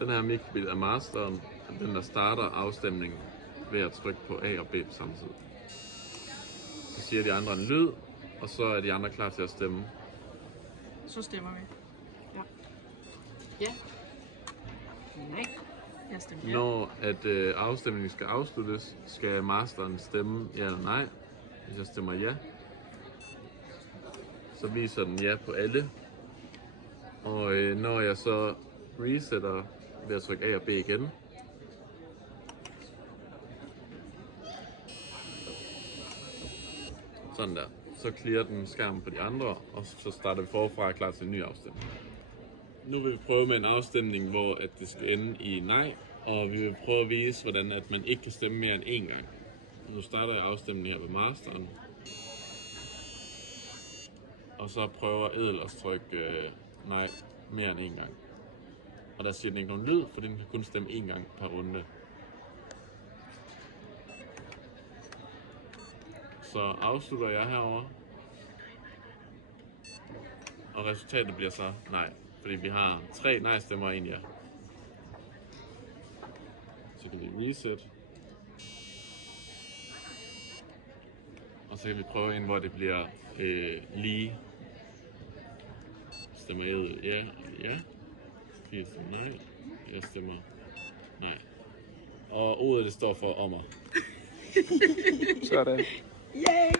Den her mikrobil er masteren, den der starter afstemningen ved at trykke på A og B på samme tid. Så siger de andre en lyd, og så er de andre klar til at stemme. Så stemmer vi. Ja. Ja. Nej. Jeg stemmer ja. Når afstemningen skal afsluttes, skal masteren stemme ja eller nej. Hvis jeg stemmer ja, så viser den ja på alle. Og når jeg så resetter ved at trykke A og B igen, sådan der, så clearer den skærmen på de andre, og så starter vi forfra klar til en ny afstemning. Nu vil vi prøve med en afstemning, hvor at det skal ende i nej, og vi vil prøve at vise, hvordan at man ikke kan stemme mere end én gang. Nu starter jeg afstemningen her ved masteren, og så prøver Edel at trykke nej mere end én gang. Og der siger den ikke nogen lyd, for den kan kun stemme én gang per runde. Så afslutter jeg herover, og resultatet bliver så nej, fordi vi har 3 nej-stemmer og 1 ja. Så kan vi reset, og så kan vi prøve en, hvor det bliver lige. Stemmer jeg ja, ja. 4 stemmer nej, jeg stemmer nej. Og ordet det står for ommer. Sådan. Yay!